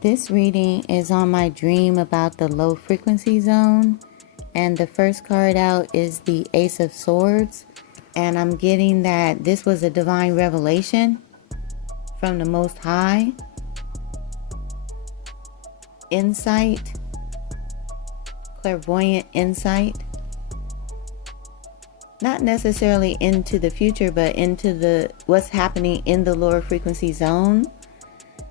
This reading is on my dream about the low frequency zone, and the first card out is the Ace of Swords, and I'm getting that this was a divine revelation from the Most High, insight, clairvoyant insight, not necessarily into the future, but into what's happening in the lower frequency zone.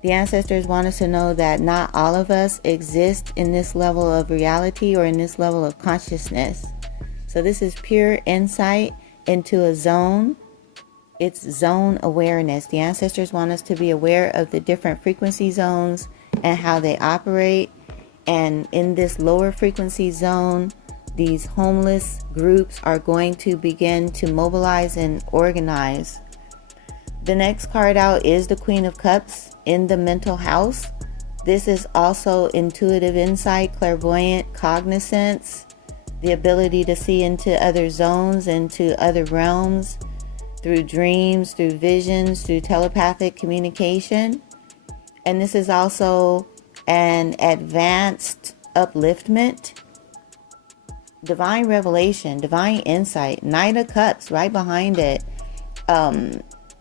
The ancestors want us to know that not all of us exist in this level of reality or in this level of consciousness. So this is pure insight into a zone. It's zone awareness. The ancestors want us to be aware of the different frequency zones and how they operate. And in this lower frequency zone, these homeless groups are going to begin to mobilize and organize. The next card out is the Queen of Cups in the mental house. This is also intuitive insight, clairvoyant cognizance, the ability to see into other zones, into other realms, through dreams, through visions, through telepathic communication. And this is also an advanced upliftment, divine revelation, divine insight, Knight of Cups right behind it.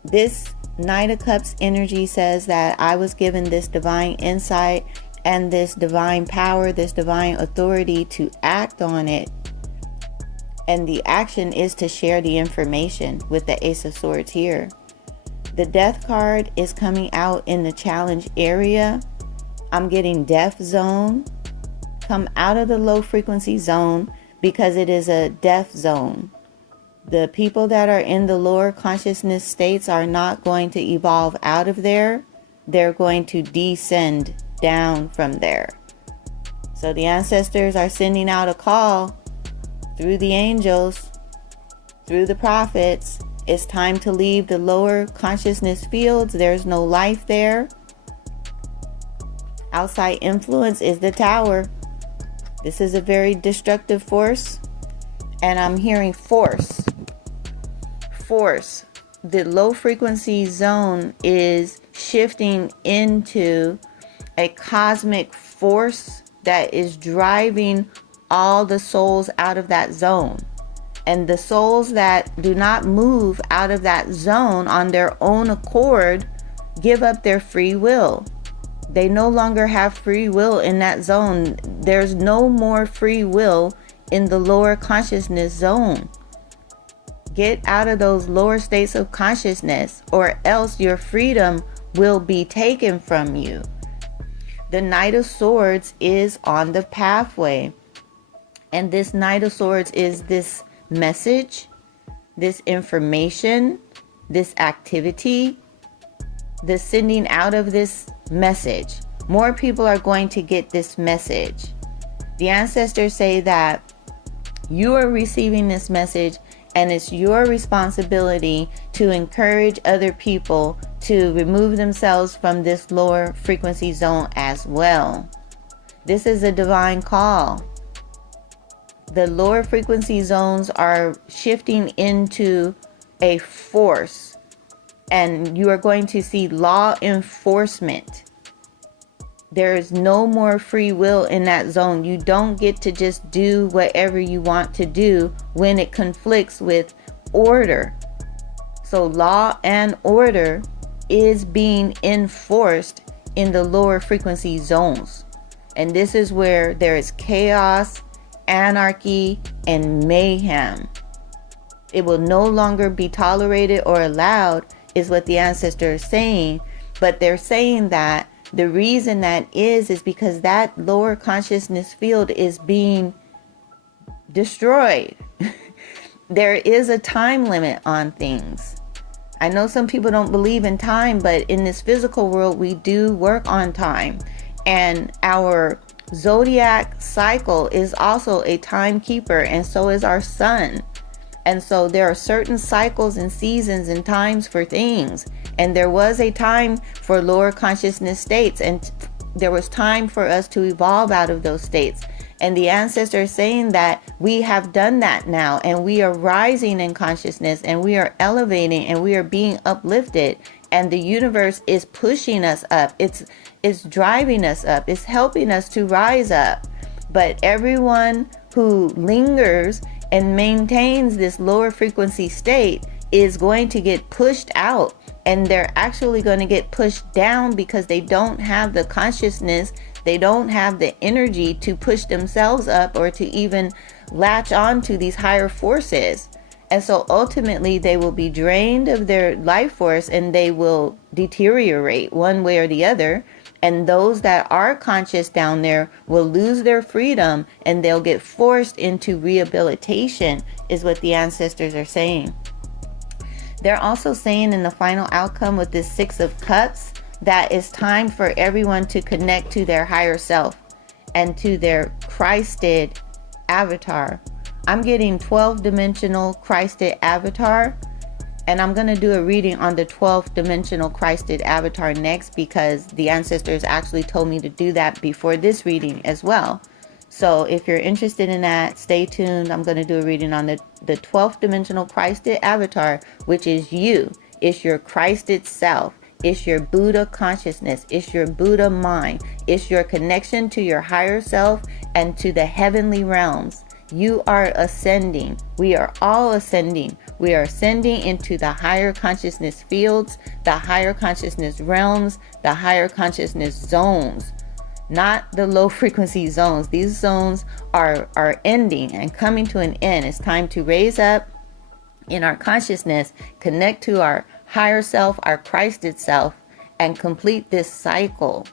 This Knight of Cups energy says that I was given this divine insight and this divine power, this divine authority to act on it. And the action is to share the information with the Ace of Swords here. The Death card is coming out in the challenge area. I'm getting death zone. Come out of the low frequency zone because it is a death zone. The people that are in the lower consciousness states are not going to evolve out of there. They're going to descend down from there. So the ancestors are sending out a call through the angels, through the prophets. It's time to leave the lower consciousness fields. There's no life there. Outside influence is the Tower. This is a very destructive force. And I'm hearing force. Force. The low frequency zone is shifting into a cosmic force that is driving all the souls out of that zone. And the souls that do not move out of that zone on their own accord give up their free will. They no longer have free will in that zone. There's no more free will in the lower consciousness zone. Get out of those lower states of consciousness, or else your freedom will be taken from you. The Knight of Swords is on the pathway. And this Knight of Swords is this message, this information, this activity, the sending out of this message. More people are going to get this message. The ancestors say that you are receiving this message, and it's your responsibility to encourage other people to remove themselves from this lower frequency zone as well. This is a divine call. The lower frequency zones are shifting into a force, and you are going to see law enforcement. There is no more free will in that zone. You don't get to just do whatever you want to do when it conflicts with order. So law and order is being enforced in the lower frequency zones. And this is where there is chaos, anarchy, and mayhem. It will no longer be tolerated or allowed, is what the ancestors are saying. But they're saying that the reason that is because that lower consciousness field is being destroyed. There is a time limit on things. I know some people don't believe in time, but in this physical world, we do work on time. And our zodiac cycle is also a timekeeper, and so is our sun. And so there are certain cycles and seasons and times for things. And there was a time for lower consciousness states, and there was time for us to evolve out of those states. And the ancestors are saying that we have done that now, and we are rising in consciousness, and we are elevating, and we are being uplifted, and the universe is pushing us up. It's It's driving us up. It's helping us to rise up. But everyone who lingers and maintains this lower frequency state is going to get pushed out, and they're actually going to get pushed down because they don't have the consciousness, they don't have the energy to push themselves up or to even latch on to these higher forces. And so ultimately they will be drained of their life force and they will deteriorate one way or the other. And those that are conscious down there will lose their freedom and they'll get forced into rehabilitation, is what the ancestors are saying. They're also saying in the final outcome with this Six of Cups that it's time for everyone to connect to their higher self and to their Christed avatar. I'm getting 12-dimensional Christed avatar, and I'm going to do a reading on the 12th dimensional Christed avatar next, because the ancestors actually told me to do that before this reading as well. So if you're interested in that, stay tuned. I'm going to do a reading on the 12th dimensional Christed avatar, which is you. It's your Christed self. It's your Buddha consciousness. It's your Buddha mind. It's your connection to your higher self and to the heavenly realms. You are ascending. We are all ascending. We are ascending into the higher consciousness fields, the higher consciousness realms, the higher consciousness zones, not the low frequency zones. These zones are ending and coming to an end. It's time to raise up in our consciousness, connect to our higher self, our Christed self, and complete this cycle